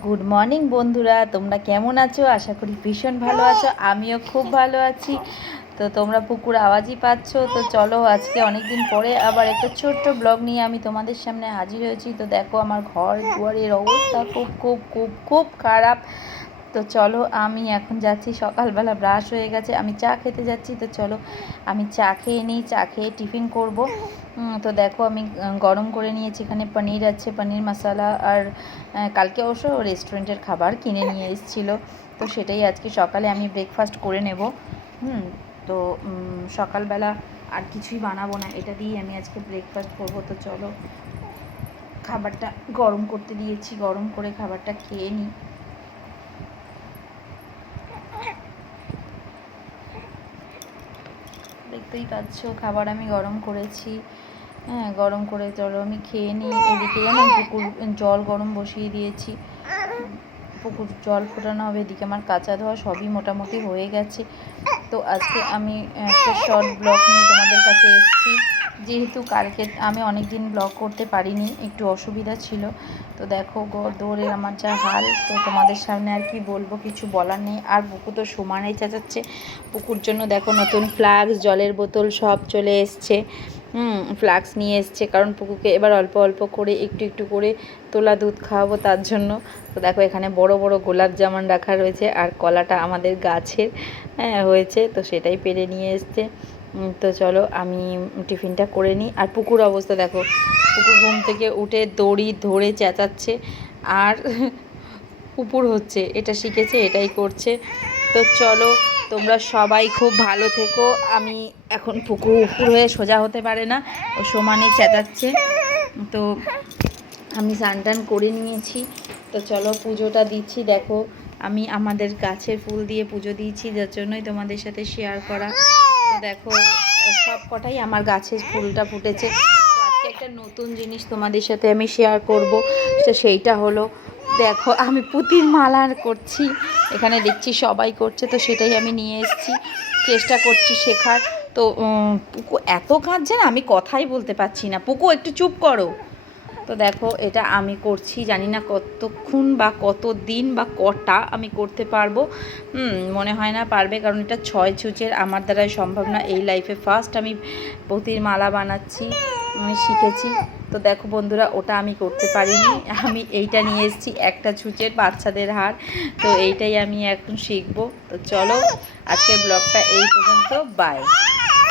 Good morning বন্ধুরা, তোমরা কেমন আছো? আশা করি ভীষণ ভালো আছো। আমিও খুব ভালো আছি। তো তোমরা পুকুর আওয়াজই পাচ্ছ। তো চলো, আজকে অনেক দিন পরে আবার একটা ছোট্ট ব্লগ নিয়ে আমি তোমাদের সামনে হাজির হয়েছি। তো দেখো, আমার ঘর দুয়ারের অবস্থা খুব খুব খুব খুব খারাপ। তো চলো, আমি এখন যাচ্ছি, সকালবেলা ব্রাশ হয়ে গেছে, আমি চা খেতে যাচ্ছি। তো চলো আমি চা খেয়ে নিই, চা খেয়ে টিফিন করব। তো দেখো, আমি গরম করে নিয়েছি, এখানে পনির আছে, পনির মশলা। আর কালকে অবশ্য রেস্টুরেন্টের খাবার কিনে নিয়ে এসেছিলো, তো সেটাই আজকে সকালে আমি ব্রেকফাস্ট করে নেব। তো সকালবেলা আর কিছুই বানাবো না, এটা দিয়েই আমি আজকে ব্রেকফাস্ট করব। তো চলো, খাবারটা গরম করতে দিয়েছি, গরম করে খাবারটা খেয়ে নিই। দেখতেই পাচ্ছ, খাবার আমি গরম করেছি। হ্যাঁ, গরম করে চলো আমি খেয়ে নিই। এদিকে যেন পুকুর জল গরম বসিয়ে দিয়েছি, পুকুর জল ফোটানো হবে। এদিকে আমার কাঁচা ধোয়া সবই মোটামুটি হয়ে গেছে। তো আজকে আমি একটা শর্ট ব্লগ নিয়ে তোমাদের কাছে এসেছি, যেহেতু কালকে আমি অনেক দিন ব্লগ করতে পারিনি, একটু অসুবিধা ছিল। তো দেখো দৌড়ে আমার যা হাল, তো তোমাদের সামনে আর কি বলবো, কিছু বলার নেই। আর পুকুর তো সমানেই চেঁচাচ্ছে। পুকুর জন্য দেখো নতুন ফ্লাক্স, জলের বোতল সব চলে এসছে। ফ্লাক্স নিয়ে এসছে, কারণ পুকুরকে এবার অল্প অল্প করে একটু একটু করে তোলা দুধ খাওয়াবো তার জন্য। তো দেখো, এখানে বড় বড় গোলাপ জামুন রাখা রয়েছে, আর কলাটা আমাদের গাছের হয়েছে, তো সেটাই পেরে নিয়ে এসছে। তো চলো আমি টিফিনটা করে নিই। আর পুকুর অবস্থা দেখো, পুকুর ঘুম থেকে উঠে দড়ি ধরে চেঁচাচ্ছে, আর পুকুর হচ্ছে, এটা শিখেছে, এটাই করছে। তো চলো, তোমরা সবাই খুব ভালো থেকো। আমি এখন পুকুর উপুর হয়ে সোজা হতে পারে না, ও সমানে চেঁচাচ্ছে। তো আমি স্নান টান করে নিয়েছি। তো চলো পুজোটা দিচ্ছি। দেখো, আমি আমাদের গাছের ফুল দিয়ে পুজো দিয়েছি, যার জন্যই তোমাদের সাথে শেয়ার করা। তো দেখো, সব কটাই আমার গাছের ফুলটা ফুটেছে। তো আজকে একটা নতুন জিনিস তোমাদের সাথে আমি শেয়ার করব, তো সেইটা হলো, দেখো আমি পুঁতির মালা করছি। এখানে দেখছি সবাই করছে, তো সেটাই আমি নিয়ে এসেছি, চেষ্টা করছি শেখার। তো পুকু এত কাঁদছে না, আমি কথাই বলতে পারছি না। পুকু একটু চুপ করো। তো দেখো, এটা আমি করছি, জানি না কতক্ষণ বা কত দিন বা কটা আমি করতে পারবো। মনে হয় না পারবে, কারণ এটা 6 ছুঁচের, আমার দ্বারাই সম্ভব না। এই লাইফে ফার্স্ট আমি পুঁতির মালা বানাচ্ছি, আমি শিখেছি। তো দেখো বন্ধুরা, ওটা আমি করতে পারিনি, আমি এইটা নিয়ে এসেছি, একটা ছুঁচের বাচ্চাদের হার। তো এইটাই আমি এখন শিখবো। তো চলো, আজকের ব্লগটা এই পর্যন্ত, বাই।